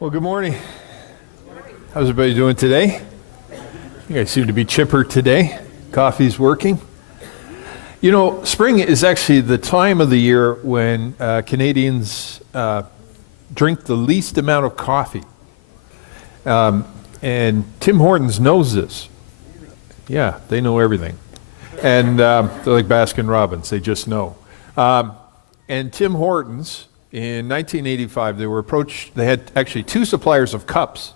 Well, good morning. How's everybody doing today? You guys seem to be chipper today. Coffee's working. You know, spring is actually the time of the year when Canadians drink the least amount of coffee. And Tim Hortons knows this. Yeah, they know everything. And they're like Baskin Robbins, they just know. And Tim Hortons, in 1985, they were approached, they had actually two suppliers of cups.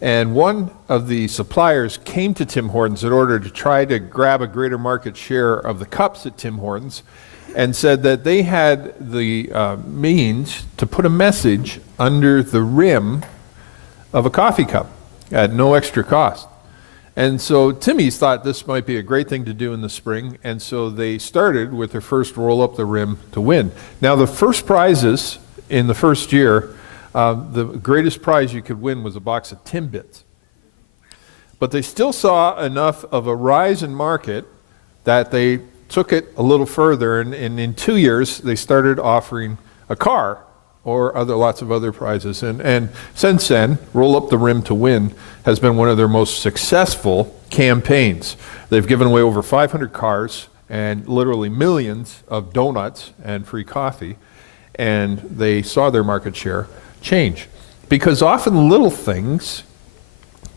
And one of the suppliers came to Tim Hortons in order to try to grab a greater market share of the cups at Tim Hortons, and said that they had the means to put a message under the rim of a coffee cup at no extra cost. And so Timmy's thought this might be a great thing to do in the spring, and so they started with their first roll up the rim to win. Now the first prizes in the first year, the greatest prize you could win was a box of Timbits. But they still saw enough of a rise in market that they took it a little further, and in 2 years they started offering a car or lots of other prizes. And since then, Roll Up the Rim to Win has been one of their most successful campaigns. They've given away over 500 cars and literally millions of donuts and free coffee, and they saw their market share change. Because often little things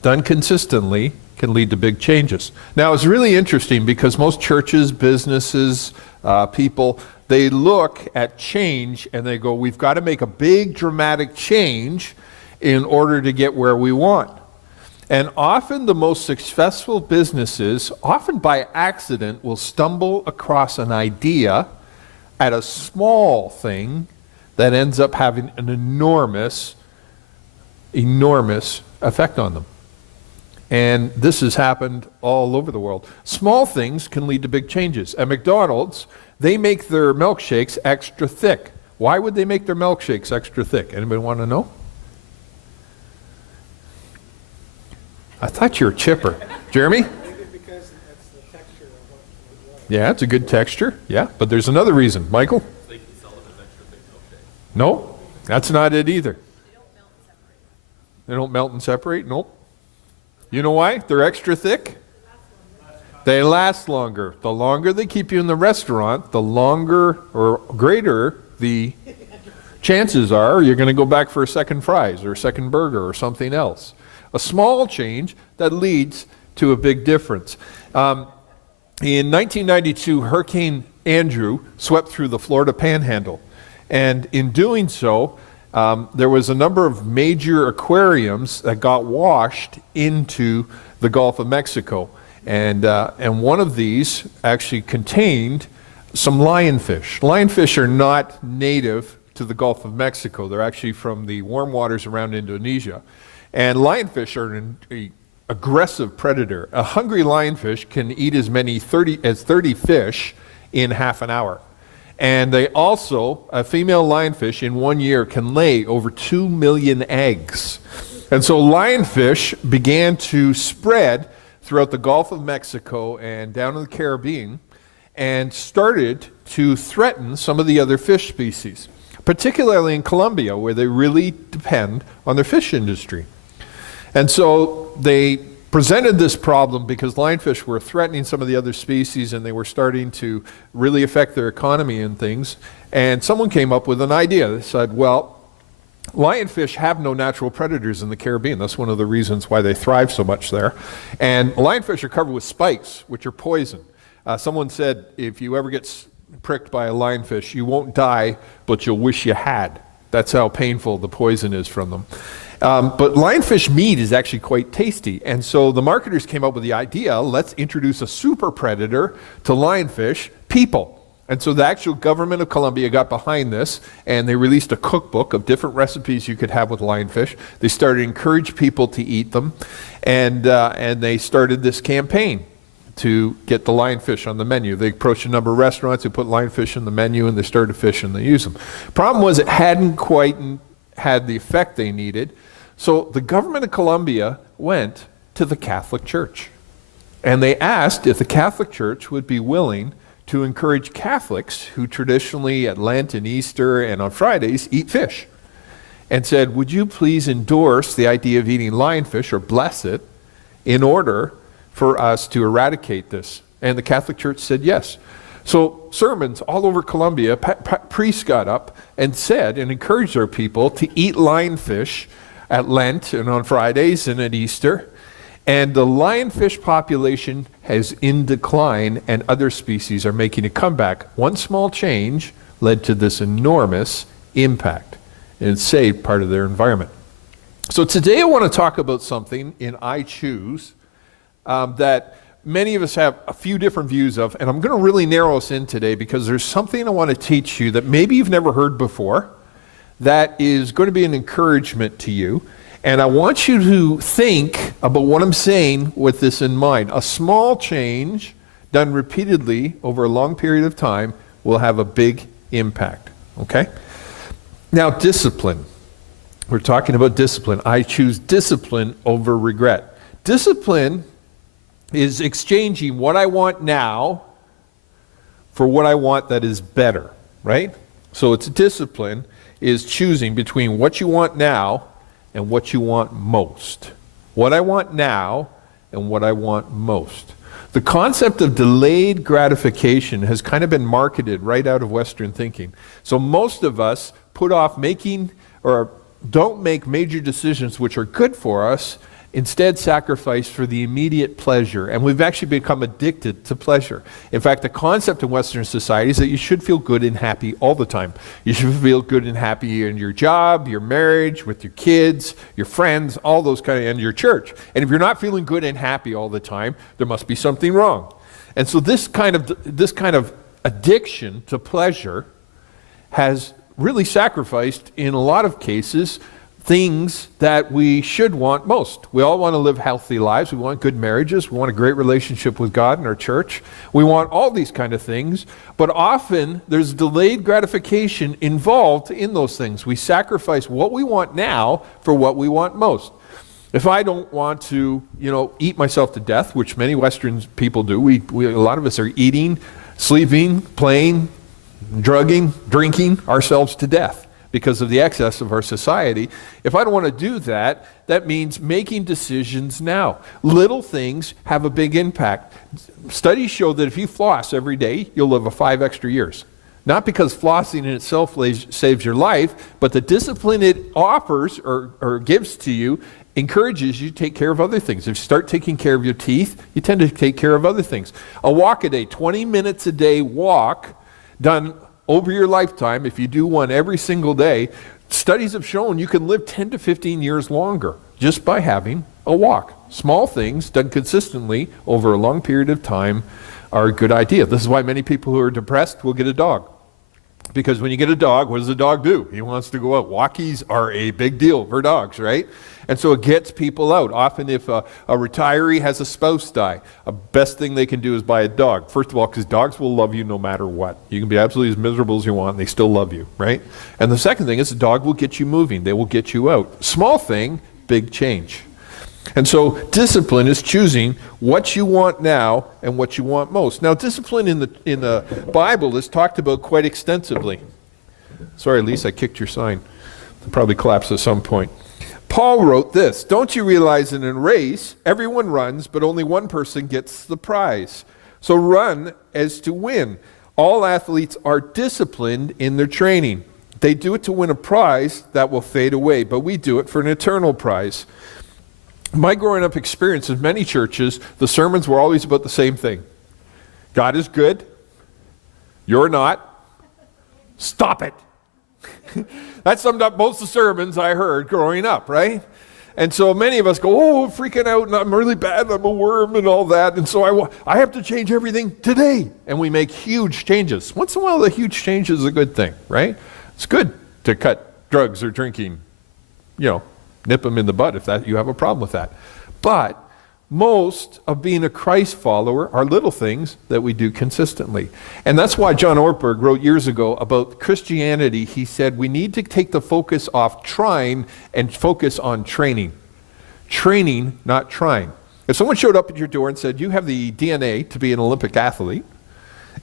done consistently can lead to big changes. Now, it's really interesting because most churches, businesses, people, they look at change and they go, we've got to make a big dramatic change in order to get where we want. And often the most successful businesses, often by accident, will stumble across an idea at a small thing that ends up having an enormous effect on them. And this has happened all over the world. Small things can lead to big changes. At McDonald's, they make their milkshakes extra thick. Why would they make their milkshakes extra thick? Anybody want to know? I thought you were chipper. Jeremy? Maybe because that's the texture of what Yeah, it's a good texture. Yeah, but there's another reason. Michael? They can sell them as extra thick milkshakes. No, that's not it either. They don't melt and separate? Nope. You know why? They're extra thick? They last longer. The longer they keep you in the restaurant, the longer or greater the chances are you're going to go back for a second fries or a second burger or something else. A small change that leads to a big difference. In 1992, Hurricane Andrew swept through the Florida Panhandle. And in doing so, there was a number of major aquariums that got washed into the Gulf of Mexico. And one of these actually contained some lionfish. Lionfish are not native to the Gulf of Mexico. They're actually from the warm waters around Indonesia. And lionfish are an aggressive predator. A hungry lionfish can eat as many as 30 fish in half an hour. And they also, a female lionfish in 1 year can lay over 2 million eggs. And so lionfish began to spread throughout the Gulf of Mexico and down in the Caribbean, and started to threaten some of the other fish species, particularly in Colombia, where they really depend on their fish industry. And so they presented this problem because lionfish were threatening some of the other species, and they were starting to really affect their economy and things. And someone came up with an idea. They said, well, lionfish have no natural predators in the Caribbean. That's one of the reasons why they thrive so much there. And lionfish are covered with spikes, which are poison. Someone said, if you ever get pricked by a lionfish, you won't die, but you'll wish you had. That's how painful the poison is from them. But lionfish meat is actually quite tasty. And so the marketers came up with the idea, let's introduce a super predator to lionfish, people. And so the actual government of Colombia got behind this, and they released a cookbook of different recipes you could have with lionfish. They started to encourage people to eat them, and they started this campaign to get the lionfish on the menu. They approached a number of restaurants who put lionfish on the menu, and they started to fish and they use them. Problem was it hadn't quite had the effect they needed, so the government of Colombia went to the Catholic Church, and they asked if the Catholic Church would be willing to encourage Catholics who traditionally at Lent and Easter and on Fridays eat fish. and said, would you please endorse the idea of eating lionfish or bless it in order for us to eradicate this? And the Catholic Church said yes. So sermons all over Colombia, priests got up and said and encouraged their people to eat lionfish at Lent and on Fridays and at Easter. And the lionfish population is in decline, and other species are making a comeback. One small change led to this enormous impact and saved part of their environment. So today I want to talk about something in I Choose that many of us have a few different views of, and I'm going to really narrow us in today because there's something I want to teach you that maybe you've never heard before that is going to be an encouragement to you. And I want you to think about what I'm saying with this in mind. A small change done repeatedly over a long period of time will have a big impact, okay? Now, discipline. We're talking about discipline. I choose discipline over regret. Discipline is exchanging what I want now for what I want that is better, right? So it's discipline is choosing between what you want now and what you want most. What I want now and what I want most. The concept of delayed gratification has kind of been marketed right out of Western thinking. So most of us put off making or don't make major decisions which are good for us, instead sacrifice for the immediate pleasure. And we've actually become addicted to pleasure. In fact, the concept in Western society is that you should feel good and happy all the time. You should feel good and happy in your job, your marriage, with your kids, your friends, all those kind of, and your church. And if you're not feeling good and happy all the time, there must be something wrong. And so this kind of addiction to pleasure has really sacrificed, in a lot of cases, things that we should want most. We all want to live healthy lives. We want good marriages. We want a great relationship with God and our church. We want all these kind of things. But often there's delayed gratification involved in those things. We sacrifice what we want now for what we want most. If I don't want to, eat myself to death, which many Western people do, we a lot of us are eating, sleeping, playing, drugging, drinking ourselves to death because of the excess of our society. If I don't want to do that, that means making decisions now. Little things have a big impact. Studies show that if you floss every day, you'll live 5 extra years. Not because flossing in itself saves your life, but the discipline it offers or gives to you encourages you to take care of other things. If you start taking care of your teeth, you tend to take care of other things. A walk a day, 20 minutes a day walk done over your lifetime, if you do one every single day, studies have shown you can live 10 to 15 years longer just by having a walk. Small things done consistently over a long period of time are a good idea. This is why many people who are depressed will get a dog. Because when you get a dog, what does the dog do? He wants to go out. Walkies are a big deal for dogs, right? And so it gets people out. Often if a retiree has a spouse die, the best thing they can do is buy a dog. First of all, because dogs will love you no matter what. You can be absolutely as miserable as you want, and they still love you, right? And the second thing is the dog will get you moving. They will get you out. Small thing, big change. And so discipline is choosing what you want now and what you want most. Now, discipline in the Bible is talked about quite extensively. Sorry, Lisa, I kicked your sign. It'll probably collapse at some point. Paul wrote this, "Don't you realize in a race, everyone runs, but only one person gets the prize? So run as to win. All athletes are disciplined in their training. They do it to win a prize that will fade away, but we do it for an eternal prize." My growing up experience in many churches, the sermons were always about the same thing. God is good. You're not. Stop it. That summed up most of the sermons I heard growing up, right? And so many of us go, oh, freaking out, and I'm really bad, I'm a worm and all that. And so I have to change everything today. And we make huge changes. Once in a while, the huge change is a good thing, right? It's good to cut drugs or drinking, nip them in the bud if you have a problem with that. But most of being a Christ follower are little things that we do consistently. And that's why John Ortberg wrote years ago about Christianity. He said we need to take the focus off trying and focus on training. Training, not trying. If someone showed up at your door and said, you have the DNA to be an Olympic athlete,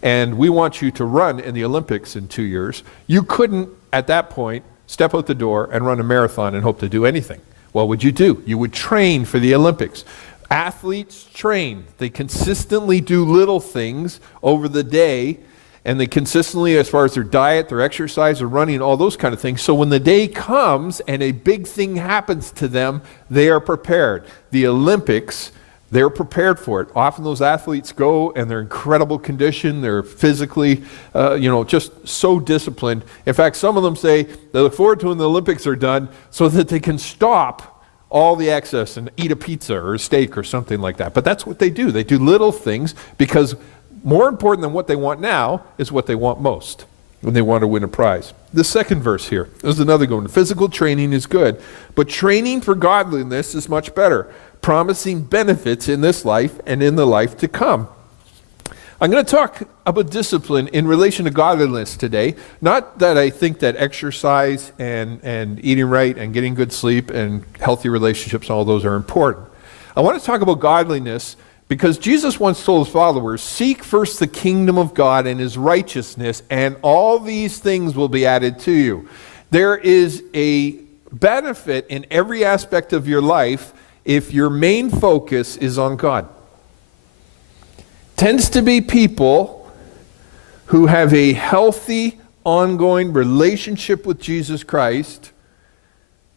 and we want you to run in the Olympics in 2 years, you couldn't, at that point, step out the door and run a marathon and hope to do anything. What would you do? You would train for the Olympics. Athletes train. They consistently do little things over the day, and they consistently, as far as their diet, their exercise, their running, all those kind of things. So when the day comes and a big thing happens to them, they are prepared. The Olympics, they're prepared for it. Often those athletes go and they're in incredible condition. They're physically, just so disciplined. In fact, some of them say they look forward to when the Olympics are done so that they can stop all the excess and eat a pizza or a steak or something like that. But that's what they do. They do little things because more important than what they want now is what they want most when they want to win a prize. The second verse here, there's another good one. Physical training is good, but training for godliness is much better, promising benefits in this life and in the life to come. I'm going to talk about discipline in relation to godliness today. Not that I think that exercise and eating right and getting good sleep and healthy relationships, all those are important. I want to talk about godliness because Jesus once told his followers, seek first the kingdom of God and his righteousness, and all these things will be added to you. There is a benefit in every aspect of your life if your main focus is on God. Tends to be people who have a healthy, ongoing relationship with Jesus Christ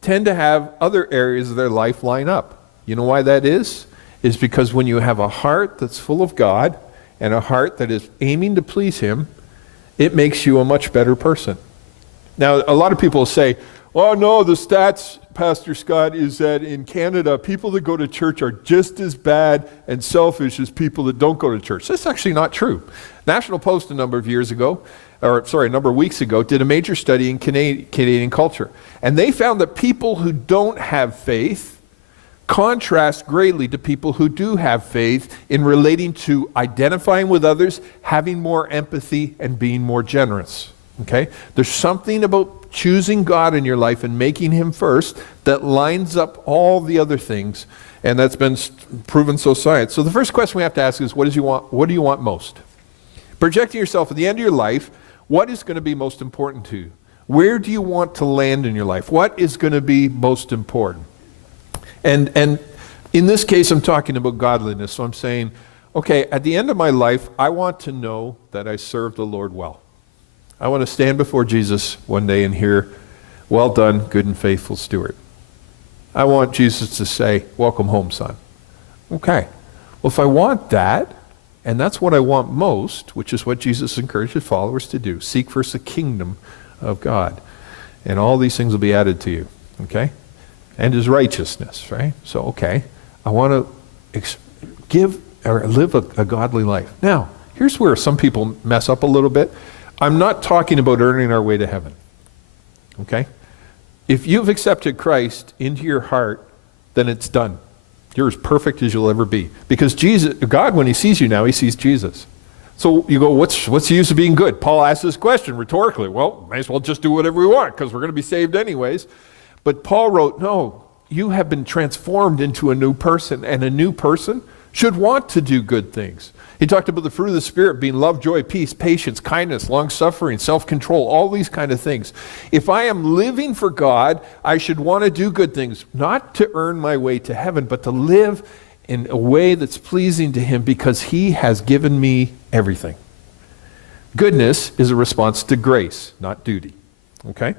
tend to have other areas of their life line up. You know why that is? Is because when you have a heart that's full of God and a heart that is aiming to please him, it makes you a much better person. Now, a lot of people say, well, no, the stats, Pastor Scott, is that in Canada, people that go to church are just as bad and selfish as people that don't go to church. That's actually not true. National Post a number of weeks ago, did a major study in Canadian culture. And they found that people who don't have faith contrast greatly to people who do have faith in relating to identifying with others, having more empathy, and being more generous. Okay? There's something about choosing God in your life and making him first that lines up all the other things, and that's been proven so science. So the first question we have to ask is, what do you want most? Projecting yourself at the end of your life, what is going to be most important to you? Where do you want to land in your life? What is going to be most important? And in this case, I'm talking about godliness. So I'm saying, okay, at the end of my life, I want to know that I serve the Lord well. I want to stand before Jesus one day and hear, well done, good and faithful steward. I want Jesus to say, welcome home, son. Okay. Well, if I want that, and that's what I want most, which is what Jesus encouraged his followers to do, seek first the kingdom of God, and all these things will be added to you. Okay? And his righteousness, right? So, okay, I want to live a godly life. Now, here's where some people mess up a little bit. I'm not talking about earning our way to heaven, okay? If you've accepted Christ into your heart, then it's done. You're as perfect as you'll ever be. Because God, when he sees you now, he sees Jesus. So you go, what's the use of being good? Paul asks this question rhetorically. Well, might as well just do whatever we want because we're going to be saved anyways. But Paul wrote, no, you have been transformed into a new person, and a new person should want to do good things. He talked about the fruit of the Spirit being love, joy, peace, patience, kindness, long-suffering, self-control, all these kind of things. If I am living for God, I should want to do good things, not to earn my way to heaven, but to live in a way that's pleasing to him because he has given me everything. Goodness is a response to grace, not duty. Okay?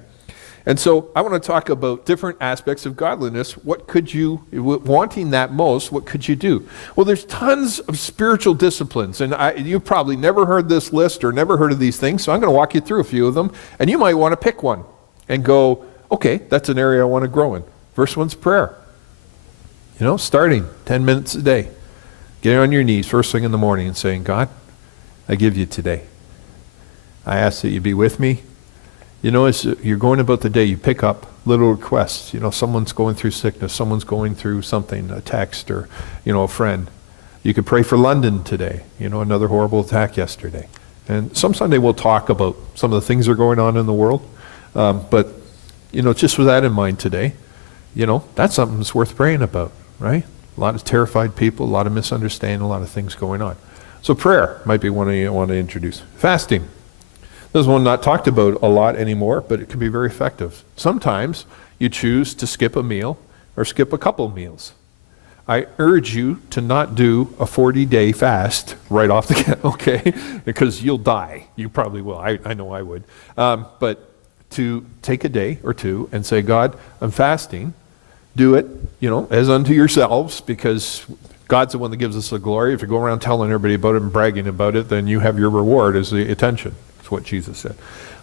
And so I want to talk about different aspects of godliness. What could you, wanting that most, what could you do? Well, there's tons of spiritual disciplines, and you've probably never heard this list or never heard of these things, so I'm going to walk you through a few of them, and you might want to pick one and go, okay, that's an area I want to grow in. First one's prayer. Starting 10 minutes a day. Getting on your knees first thing in the morning and saying, God, I give you today. I ask that you be with me. As you're going about the day, you pick up little requests. Someone's going through sickness, someone's going through something, a text or, a friend. You could pray for London today, another horrible attack yesterday. And some Sunday we'll talk about some of the things that are going on in the world. But just with that in mind today, that's something that's worth praying about, right? A lot of terrified people, a lot of misunderstanding, a lot of things going on. So prayer might be one you want to introduce. Fasting. This one not talked about a lot anymore, but it can be very effective. Sometimes you choose to skip a meal or skip a couple meals. I urge you to not do a 40-day fast right off the get, okay? Because you'll die. You probably will. I know I would. But to take a day or two and say, God, I'm fasting. Do it, as unto yourselves, because God's the one that gives us the glory. If you go around telling everybody about it and bragging about it, then you have your reward as the attention. That's what Jesus said.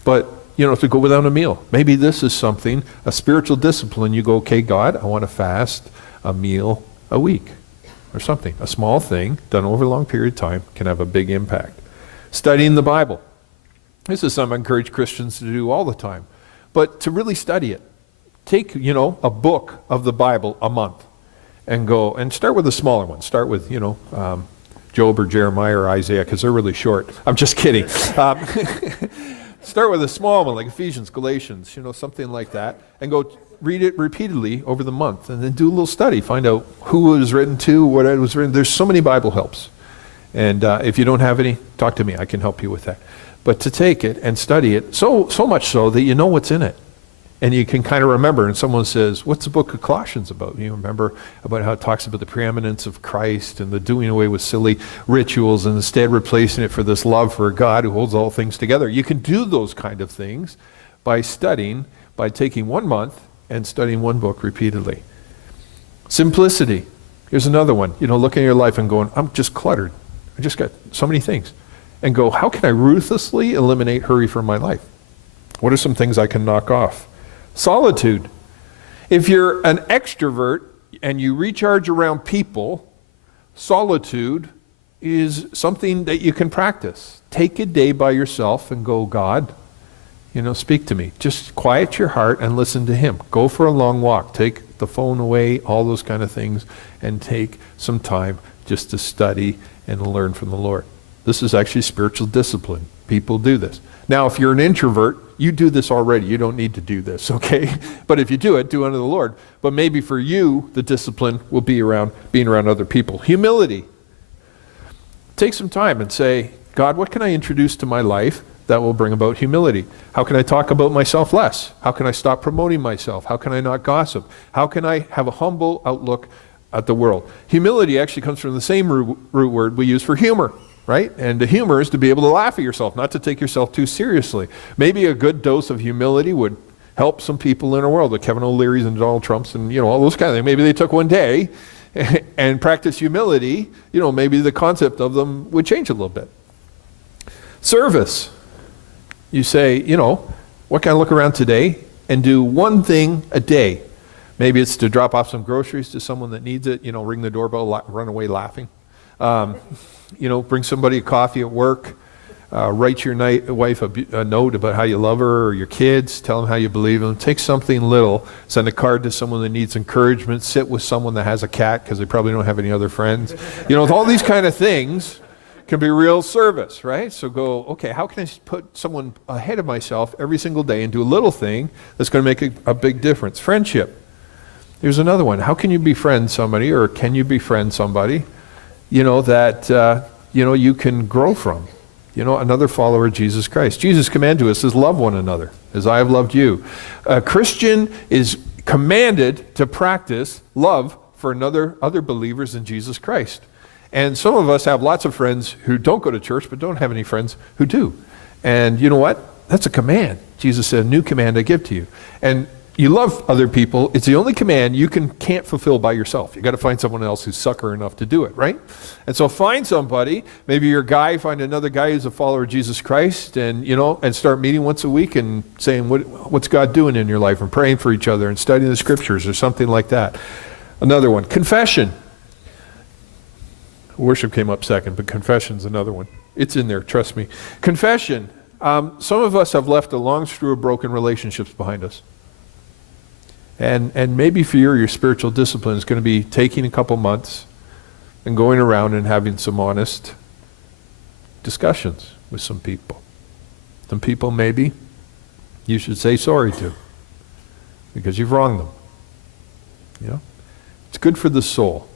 But, to go without a meal. Maybe this is something, a spiritual discipline. You go, okay, God, I want to fast a meal a week or something. A small thing done over a long period of time can have a big impact. Studying the Bible. This is something I encourage Christians to do all the time. But to really study it. Take, a book of the Bible a month and go and start with a smaller one. Start with, Job or Jeremiah or Isaiah, because they're really short. I'm just kidding. Start with a small one like Ephesians, Galatians, something like that, and go read it repeatedly over the month, and then do a little study. Find out who it was written to, what it was written. There's so many Bible helps. And if you don't have any, talk to me. I can help you with that. But to take it and study it, so much so that you know what's in it. And you can kind of remember, and someone says, what's the book of Colossians about? You remember about how it talks about the preeminence of Christ and the doing away with silly rituals and instead replacing it for this love for God who holds all things together. You can do those kind of things by studying, by taking 1 month and studying one book repeatedly. Simplicity. Here's another one. Looking at your life and going, I'm just cluttered. I just got so many things. And go, how can I ruthlessly eliminate hurry from my life? What are some things I can knock off? Solitude. If you're an extrovert and you recharge around people, solitude is something that you can practice. Take a day by yourself and go, God, speak to me. Just quiet your heart and listen to him. Go for a long walk. Take the phone away, all those kind of things, and take some time just to study and learn from the Lord. This is actually spiritual discipline. People do this. Now, if you're an introvert, you do this already. You don't need to do this, okay? But if you do it, do it unto the Lord. But maybe for you, the discipline will be around being around other people. Humility. Take some time and say, God, what can I introduce to my life that will bring about humility? How can I talk about myself less? How can I stop promoting myself? How can I not gossip? How can I have a humble outlook at the world? Humility actually comes from the same root word we use for humor. Right? And the humor is to be able to laugh at yourself, not to take yourself too seriously. Maybe a good dose of humility would help some people in our world, like Kevin O'Leary's and Donald Trump's and, all those kind of things. Maybe they took one day and practiced humility. Maybe the concept of them would change a little bit. Service. You say, what can I look around today and do one thing a day? Maybe it's to drop off some groceries to someone that needs it, ring the doorbell, run away laughing. Bring somebody a coffee at work, write your wife a note about how you love her, or your kids, tell them how you believe them. Take something little, send a card to someone that needs encouragement, sit with someone that has a cat because they probably don't have any other friends. All these kind of things can be real service, right? So go, okay, how can I put someone ahead of myself every single day and do a little thing that's going to make a big difference? Friendship. Here's another one. How can you befriend somebody, or can you befriend somebody that you can grow from? Another follower of Jesus Christ. Jesus' command to us is love one another as I have loved you. A Christian is commanded to practice love for other believers in Jesus Christ. And some of us have lots of friends who don't go to church but don't have any friends who do. And you know what? That's a command. Jesus said, a new command I give to you. And you love other people. It's the only command you can't fulfill by yourself. You got to find someone else who's sucker enough to do it, right? And so find somebody. Maybe you're a guy. Find another guy who's a follower of Jesus Christ, and and start meeting once a week and saying, "What's God doing in your life?" and praying for each other and studying the scriptures or something like that. Another one, confession. Worship came up second, but confession's another one. It's in there. Trust me. Confession. Some of us have left a long strew of broken relationships behind us. And maybe for your spiritual discipline is going to be taking a couple months and going around and having some honest discussions with some people. Some people maybe you should say sorry to because you've wronged them. It's good for the soul.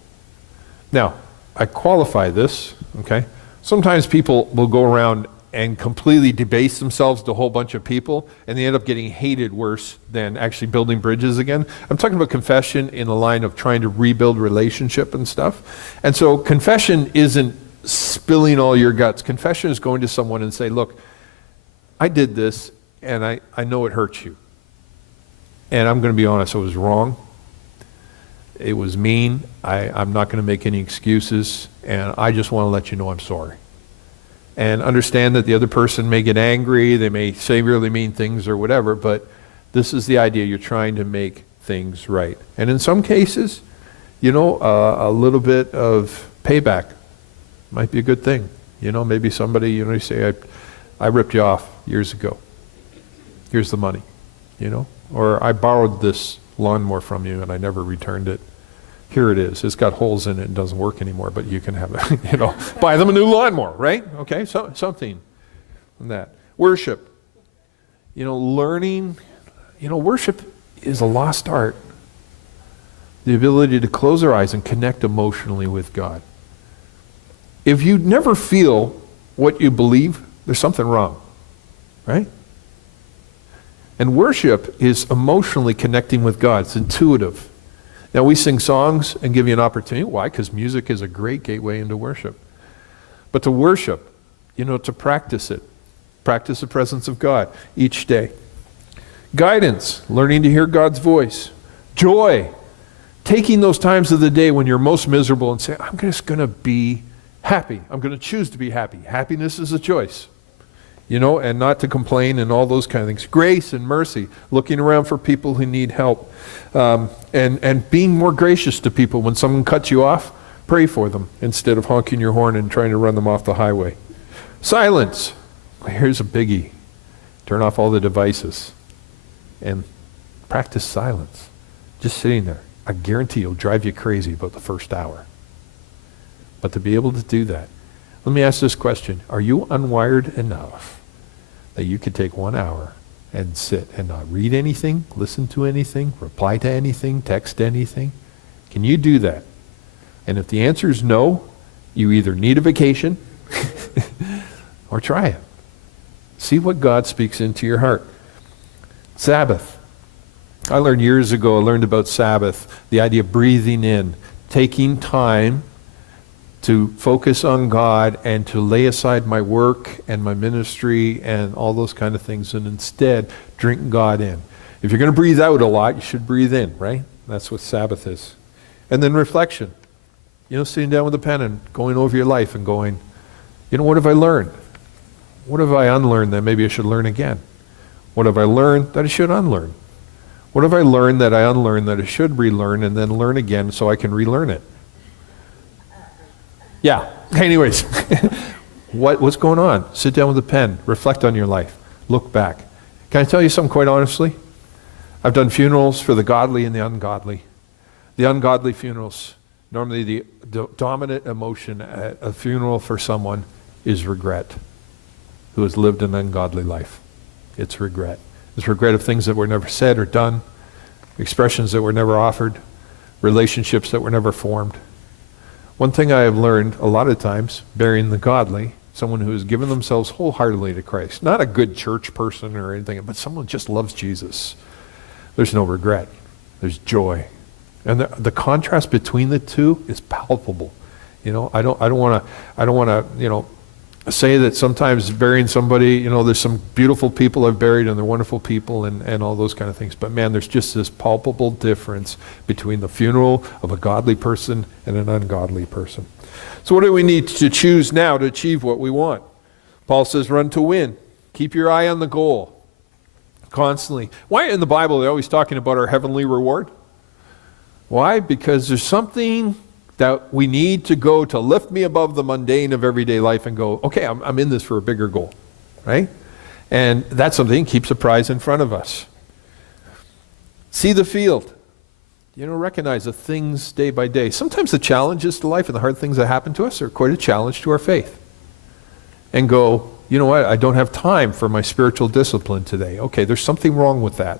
Now, I qualify this, okay? Sometimes people will go around and completely debase themselves to a whole bunch of people, and they end up getting hated worse than actually building bridges again. I'm talking about confession in the line of trying to rebuild relationship and stuff. And so confession isn't spilling all your guts. Confession is going to someone and say, look, I did this, and I know it hurts you. And I'm going to be honest, I was wrong. It was mean. I'm not going to make any excuses, and I just want to let you know I'm sorry. And understand that the other person may get angry, they may say really mean things or whatever, but this is the idea. You're trying to make things right. And in some cases, you know, a little bit of payback might be a good thing. You know, maybe somebody, you know, you say, I ripped you off years ago. Here's the money, you know. Or I borrowed this lawnmower from you and I never returned it. Here it is. It's got holes in it and doesn't work anymore, but you can have it, you know. Buy them a new lawnmower, right? Okay, so something from that. Worship. You know, learning, you know, worship is a lost art. The ability to close our eyes and connect emotionally with God. If you never feel what you believe, there's something wrong, right? And worship is emotionally connecting with God. It's intuitive. Now, we sing songs and give you an opportunity. Why? Because music is a great gateway into worship. But to worship, you know, to practice it. Practice the presence of God each day. Guidance, learning to hear God's voice. Joy, taking those times of the day when you're most miserable and say, I'm just going to be happy. I'm going to choose to be happy. Happiness is a choice. You know, and not to complain and all those kind of things. Grace and mercy, looking around for people who need help. And being more gracious to people. When someone cuts you off, pray for them instead of honking your horn and trying to run them off the highway. Silence. Here's a biggie. Turn off all the devices and practice silence. Just sitting there. I guarantee it'll drive you crazy about the first hour. But to be able to do that, let me ask this question. Are you unwired enough that you could take 1 hour and sit and not read anything, listen to anything, reply to anything, text anything? Can you do that? And if the answer is no, you either need a vacation or try it. See what God speaks into your heart. Sabbath. I learned years ago, I learned about Sabbath, the idea of breathing in, taking time to focus on God and to lay aside my work and my ministry and all those kind of things and instead drink God in. If you're going to breathe out a lot, you should breathe in, right? That's what Sabbath is. And then reflection. You know, sitting down with a pen and going over your life and going, you know, what have I learned? What have I unlearned that maybe I should learn again? What have I learned that I should unlearn? What have I learned that I unlearned that I should relearn and then learn again so I can relearn it? Yeah, anyways, what's going on? Sit down with a pen, reflect on your life, look back. Can I tell you something quite honestly? I've done funerals for the godly and the ungodly. The ungodly funerals, normally the dominant emotion at a funeral for someone is regret, who has lived an ungodly life. It's regret. It's regret of things that were never said or done, expressions that were never offered, relationships that were never formed. One thing I have learned a lot of times, burying the godly, someone who has given themselves wholeheartedly to Christ, not a good church person or anything, but someone who just loves Jesus. There's no regret. There's joy. And the contrast between the two is palpable. You know, I don't want to, you know, say that sometimes burying somebody, you know, there's some beautiful people I've buried and they're wonderful people and all those kind of things. But man, there's just this palpable difference between the funeral of a godly person and an ungodly person. So what do we need to choose now to achieve what we want? Paul says, run to win. Keep your eye on the goal constantly. Why in the Bible they're always talking about our heavenly reward? Why? Because there's something that we need to go to lift me above the mundane of everyday life and go, okay, I'm in this for a bigger goal, right? And that's something that keeps a prize in front of us. See the field. You know, recognize the things day by day. Sometimes the challenges to life and the hard things that happen to us are quite a challenge to our faith. And go, you know what, I don't have time for my spiritual discipline today. Okay, there's something wrong with that.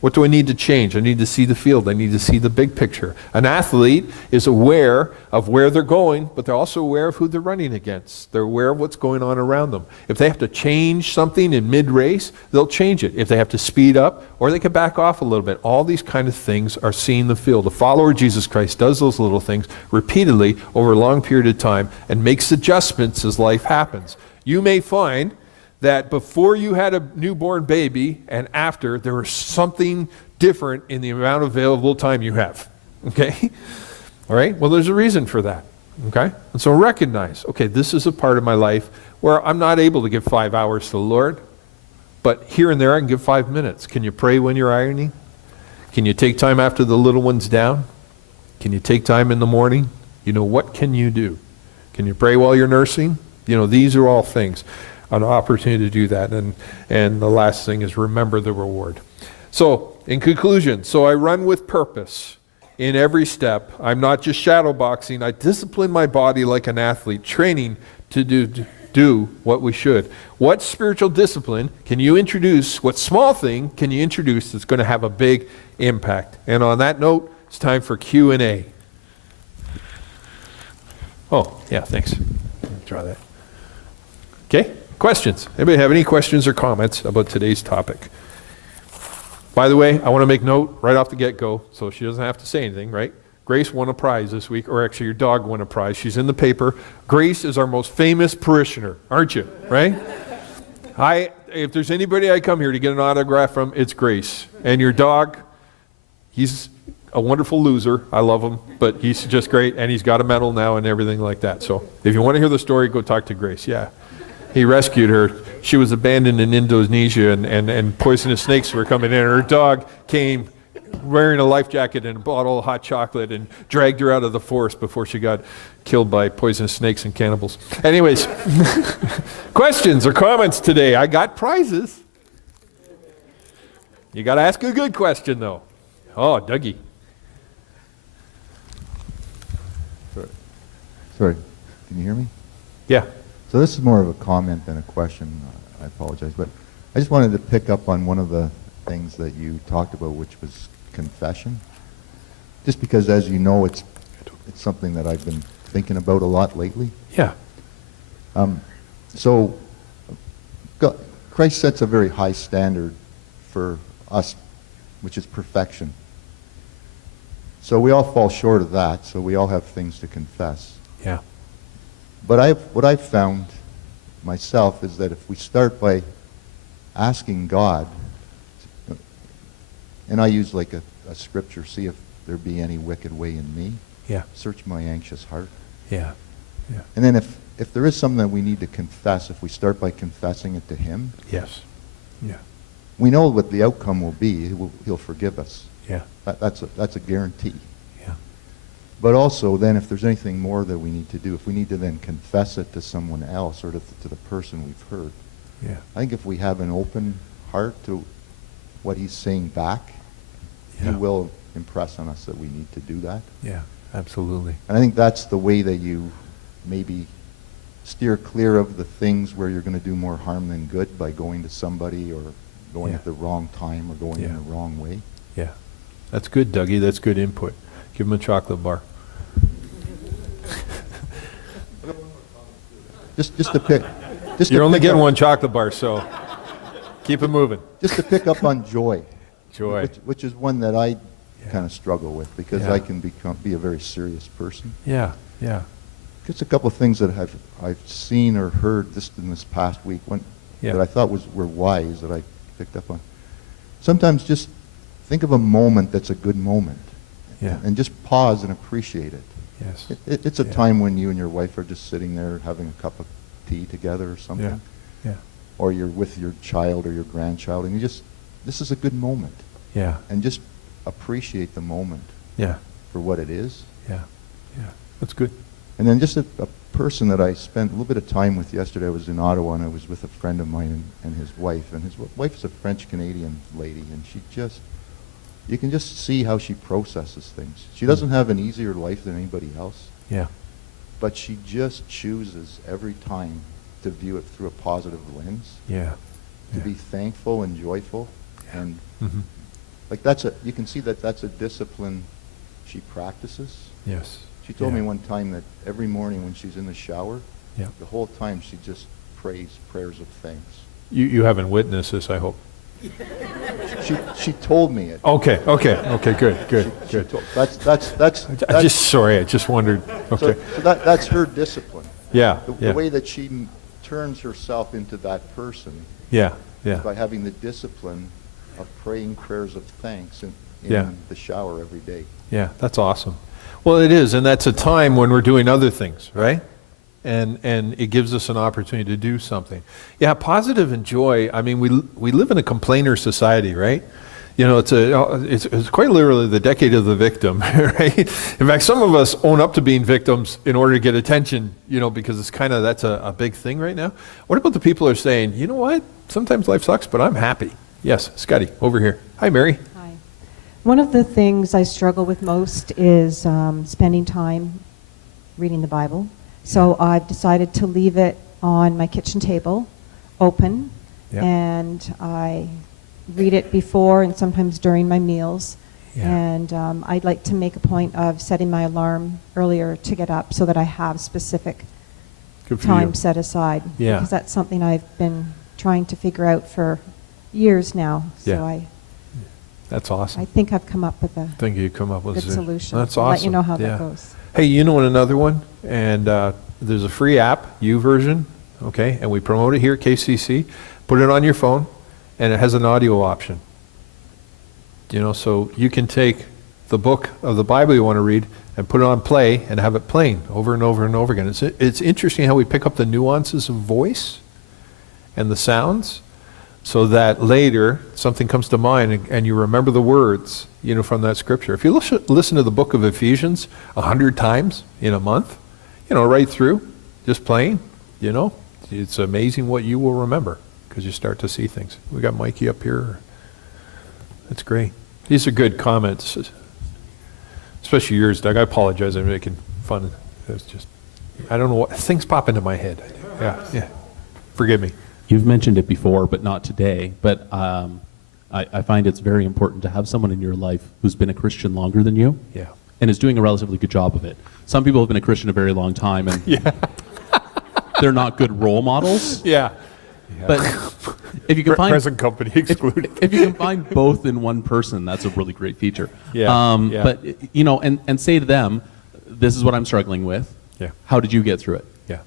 What do I need to change? I need to see the field. I need to see the big picture. An athlete is aware of where they're going, but they're also aware of who they're running against. They're aware of what's going on around them. If they have to change something in mid-race, they'll change it. If they have to speed up, or they can back off a little bit. All these kind of things are seeing the field. A follower of Jesus Christ does those little things repeatedly over a long period of time and makes adjustments as life happens. You may find that before you had a newborn baby and after, there was something different in the amount of available time you have. Okay? All right? Well, there's a reason for that. Okay? And so recognize, okay, this is a part of my life where I'm not able to give 5 hours to the Lord, but here and there I can give 5 minutes. Can you pray when you're ironing? Can you take time after the little one's down? Can you take time in the morning? You know, what can you do? Can you pray while you're nursing? You know, these are all things. An opportunity to do that. And the last thing is remember the reward. So, in conclusion, so I run with purpose in every step. I'm not just shadow boxing. I discipline my body like an athlete, training to do what we should. What spiritual discipline can you introduce? What small thing can you introduce that's going to have a big impact? And on that note, it's time for Q&A. Oh, yeah, thanks. Draw that. Okay? Questions? Anybody have any questions or comments about today's topic? By the way, I want to make note right off the get-go, so she doesn't have to say anything, right? Grace won a prize this week, or actually your dog won a prize. She's in the paper. Grace is our most famous parishioner, aren't you? Right? If there's anybody I come here to get an autograph from, it's Grace. And your dog, he's a wonderful loser. I love him, but he's just great, and he's got a medal now and everything like that. So if you want to hear the story, go talk to Grace. Yeah. He rescued her. She was abandoned in Indonesia, and poisonous snakes were coming in. Her dog came wearing a life jacket and a bottle of hot chocolate and dragged her out of the forest before she got killed by poisonous snakes and cannibals. Anyways, questions or comments today? I got prizes. You got to ask a good question, though. Oh, Dougie. Sorry, can you hear me? Yeah. So this is more of a comment than a question. I apologize, but I just wanted to pick up on one of the things that you talked about, which was confession. Just because, as you know, it's something that I've been thinking about a lot lately. Yeah. So Christ sets a very high standard for us, which is perfection. So we all fall short of that, so we all have things to confess. Yeah. But what I've found myself is that if we start by asking God, and I use like a scripture, see if there be any wicked way in me. Yeah. Search my anxious heart. Yeah. Yeah. And then if there is something that we need to confess, if we start by confessing it to Him, Yes. Yeah. we know what the outcome will be. He'll forgive us. Yeah. That's a guarantee. Yeah. But also, then, if there's anything more that we need to do, if we need to then confess it to someone else or to the person we've hurt, Yeah. I think if we have an open heart to what He's saying back, Yeah. He will impress on us that we need to do that. Yeah. Absolutely. And I think that's the way that you maybe steer clear of the things where you're going to do more harm than good by going to somebody or going Yeah. at the wrong time or going in Yeah. the wrong way. Yeah. That's good, Dougie. That's good input. Give him a chocolate bar. Just to pick. You're only getting one chocolate bar, so keep it moving. Just to pick up on joy. Joy. Which is one that I Yeah. kind of struggle with because Yeah. I can be a very serious person. Yeah. Yeah. Just a couple of things that I've seen or heard just in this past week Yeah. that I thought were wise that I picked up on. Sometimes just think of a moment that's a good moment. Yeah. And just pause and appreciate it. Yes. It's a Yeah. time when you and your wife are just sitting there having a cup of tea together or something. Yeah. Yeah. Or you're with your child or your grandchild and this is a good moment. Yeah. And just appreciate the moment Yeah. for what it is. Yeah. Yeah. That's good. And then just a person that I spent a little bit of time with yesterday. I was in Ottawa and I was with a friend of mine and his wife. And his wife is a French-Canadian lady, and you can just see how she processes things. She doesn't have an easier life than anybody else, Yeah. but she just chooses every time to view it through a positive lens, Yeah. to Yeah. be thankful and joyful. Yeah. And Mm-hmm. like you can see that that's a discipline she practices. Yes. She told Yeah. me one time that every morning when she's in the shower, Yeah. the whole time she just prays prayers of thanks. You haven't witnessed this, I hope. She told me it. Okay, good. I just wondered. Okay. So that's her discipline. Yeah, The way that she turns herself into that person yeah. by having the discipline of praying prayers of thanks in Yeah. the shower every day. Yeah, that's awesome. Well, it is, and that's a time when we're doing other things, right? And it gives us an opportunity to do something. Yeah, positive and joy. I mean, we live in a complainer society, right? You know, it's quite literally the decade of the victim, right? In fact, some of us own up to being victims in order to get attention, you know, because it's kind of, that's a big thing right now. What about the people who are saying, you know what? Sometimes life sucks, but I'm happy. Yes, Scotty, over here. Hi, Mary. Hi. One of the things I struggle with most is spending time reading the Bible. So I've decided to leave it on my kitchen table, open, Yeah. and I read it before and sometimes during my meals. Yeah. And I'd like to make a point of setting my alarm earlier to get up so that I have specific Good for time you. set aside. Yeah. Because that's something I've been trying to figure out for years now. So Yeah. That's awesome. I think I've come up with a I think you come up with good solution. That's I'll awesome. let you know how Yeah. that goes. Hey, you know another one? And there's a free app, YouVersion, okay? And we promote it here at KCC. Put it on your phone, and it has an audio option. You know, so you can take the book of the Bible you want to read and put it on play and have it playing over and over and over again. It's interesting how we pick up the nuances of voice and the sounds, so that later something comes to mind and you remember the words, you know, from that scripture. If you listen to the book of Ephesians 100 times in a month, you know, right through, just playing, you know, it's amazing what you will remember because you start to see things. We got Mikey up here. That's great. These are good comments, especially yours, Doug. I apologize. I'm making fun. It's just, I don't know what, things pop into my head. Yeah. Forgive me. You've mentioned it before, but not today. But I find it's very important to have someone in your life who's been a Christian longer than you, Yeah. and is doing a relatively good job of it. Some people have been a Christian a very long time, and they're not good role models. Yeah. But if you can find present company excluded. if you can find both in one person, that's a really great feature. Yeah. But you know, and say to them, "This is what I'm struggling with. Yeah. How did you get through it?" Yeah.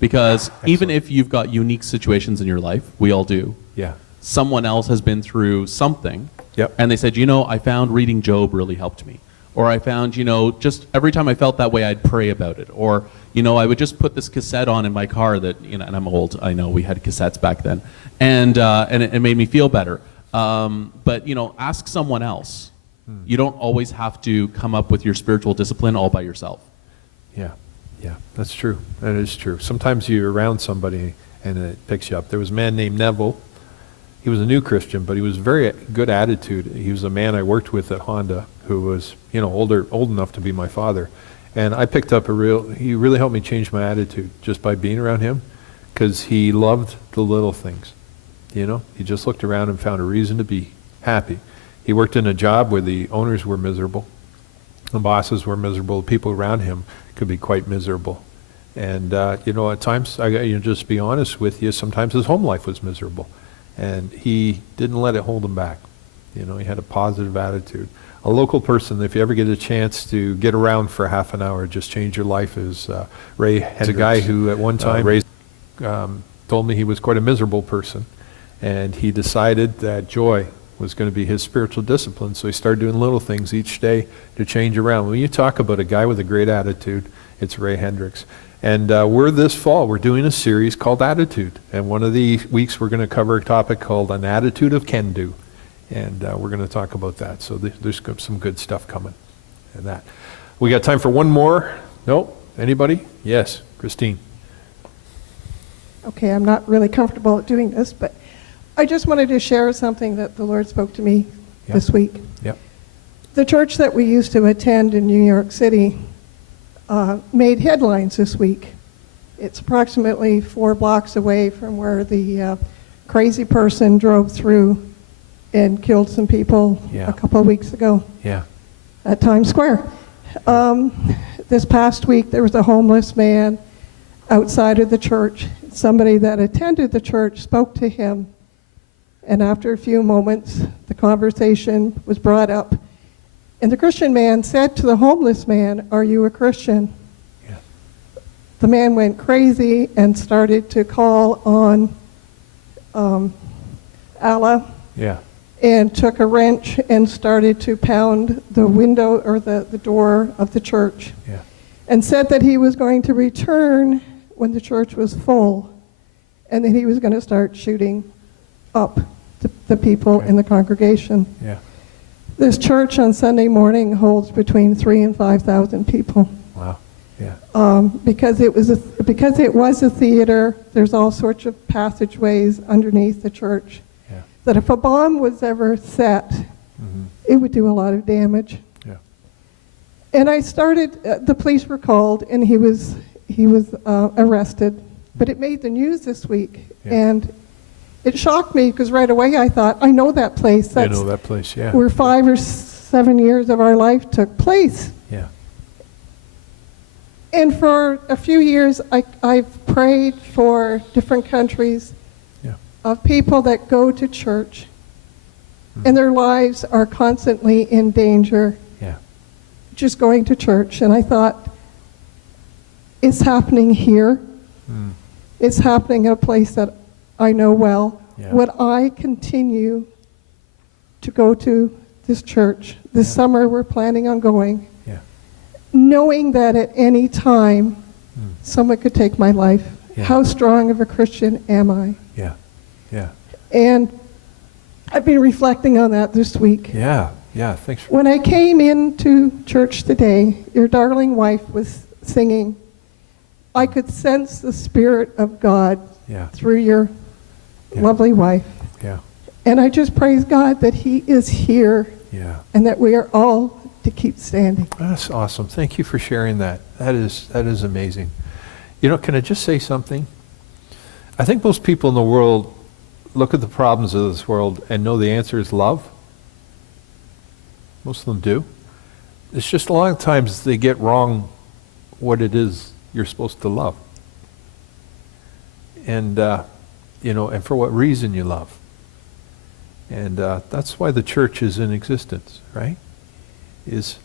Because even if you've got unique situations in your life, we all do. Yeah. Someone else has been through something, Yep. and they said, you know, I found reading Job really helped me. Or I found, you know, just every time I felt that way, I'd pray about it. Or, you know, I would just put this cassette on in my car that, you know, and I'm old, I know, we had cassettes back then. And it made me feel better. But, you know, ask someone else. You don't always have to come up with your spiritual discipline all by yourself. Yeah, that's true. That is true. Sometimes you're around somebody and it picks you up. There was a man named Neville. He was a new Christian, but he was very good attitude. He was a man I worked with at Honda who was, you know, old enough to be my father. And I picked up he really helped me change my attitude just by being around him, because he loved the little things. You know, he just looked around and found a reason to be happy. He worked in a job where the owners were miserable, the bosses were miserable, the people around him could be quite miserable. And, you know, at times, just be honest with you, sometimes his home life was miserable. And he didn't let it hold him back. You know, he had a positive attitude. A local person, if you ever get a chance to get around for half an hour, just change your life, is Ray Hendricks. A guy who at one time told me he was quite a miserable person. And he decided that joy was going to be his spiritual discipline. So he started doing little things each day to change around. When you talk about a guy with a great attitude, it's Ray Hendricks. And this fall, we're doing a series called Attitude. And one of the weeks we're going to cover a topic called An Attitude of Can Do. And we're going to talk about that. So there's some good stuff coming in that. We got time for one more. No? Anybody? Yes. Christine. Okay, I'm not really comfortable at doing this, but I just wanted to share something that the Lord spoke to me this week. Yep. The church that we used to attend in New York City made headlines this week. It's approximately 4 blocks away from where the crazy person drove through and killed some people Yeah. a couple of weeks ago Yeah. at Times Square. This past week, there was a homeless man outside of the church. Somebody that attended the church spoke to him, and after a few moments, the conversation was brought up. And the Christian man said to the homeless man, "Are you a Christian?" Yeah. The man went crazy and started to call on Allah, Yeah. and took a wrench and started to pound the window or the door of the church, Yeah. and said that he was going to return when the church was full, and that he was going to start shooting up the people Okay. in the congregation. Yeah. This church on Sunday morning holds between 3,000 and 5,000 people. Wow. Yeah. Because it was a theater, there's all sorts of passageways underneath the church, Yeah. that if a bomb was ever set, Mm-hmm. it would do a lot of damage. Yeah. And I started, the police were called, and he was arrested, but it made the news this week. Yeah. And it shocked me, because right away I thought, I know that place. I know that place. Yeah. where 5 or 7 years of our life took place. Yeah. And for a few years, I've prayed for different countries Yeah. of people that go to church, and their lives are constantly in danger Yeah. just going to church. And I thought, it's happening here. Mm. It's happening in a place that I know well. Yeah. Would I continue to go to this church? This Yeah. summer, we're planning on going, Yeah. knowing that at any time, someone could take my life. Yeah. How strong of a Christian am I? Yeah. Yeah. And I've been reflecting on that this week. Yeah. Yeah. Thanks. When I came into church today, your darling wife was singing. I could sense the Spirit of God Yeah. through your Yeah. lovely wife. Yeah. And I just praise God that He is here Yeah. and that we are all to keep standing. That's awesome. Thank you for sharing that. That is amazing. You know, can I just say something? I think most people in the world look at the problems of this world and know the answer is love. Most of them do. It's just a lot of times they get wrong what it is you're supposed to love. And, and for what reason you love. And that's why the church is in existence, right? Is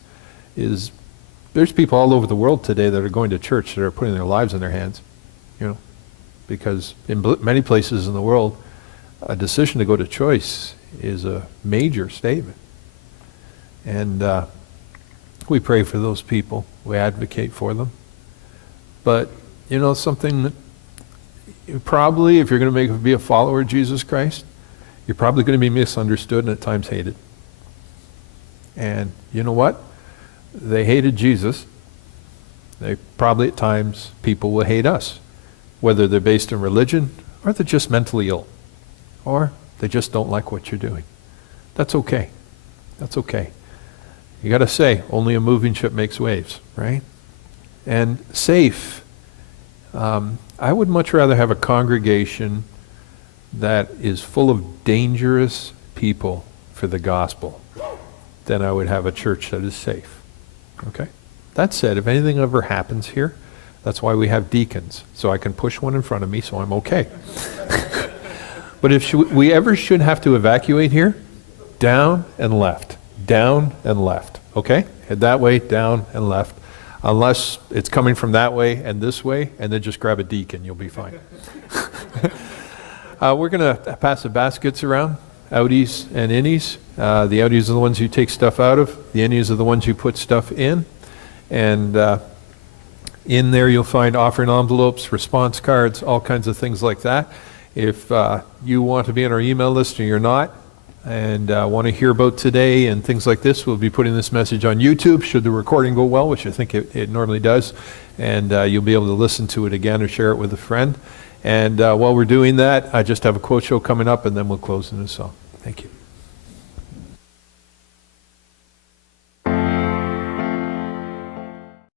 there's people all over the world today that are going to church that are putting their lives in their hands, because in many places in the world, a decision to go to choice is a major statement. And we pray for those people. We advocate for them. But, something that probably, if you're going to be a follower of Jesus Christ, you're probably going to be misunderstood and at times hated. And you know what? They hated Jesus. They probably at times people will hate us, whether they're based in religion or they're just mentally ill or they just don't like what you're doing. That's okay. That's okay. You got to say, only a moving ship makes waves, right? And safe. I would much rather have a congregation that is full of dangerous people for the gospel than I would have a church that is safe. Okay? That said, if anything ever happens here, that's why we have deacons, so I can push one in front of me so I'm okay. But if we ever should have to evacuate here, down and left, okay? Head that way, down and left. Unless it's coming from that way and this way, and then just grab a deacon, you'll be fine. We're going to pass the baskets around, outies and innies. The outies are the ones you take stuff out of. The innies are the ones you put stuff in. And in there you'll find offering envelopes, response cards, all kinds of things like that. If you want to be on our email list and you're not, and want to hear about today and things like this, we'll be putting this message on YouTube should the recording go well, which I think it normally does. And you'll be able to listen to it again or share it with a friend. And while we're doing that, I just have a quote show coming up, and then we'll close in a song. Thank you.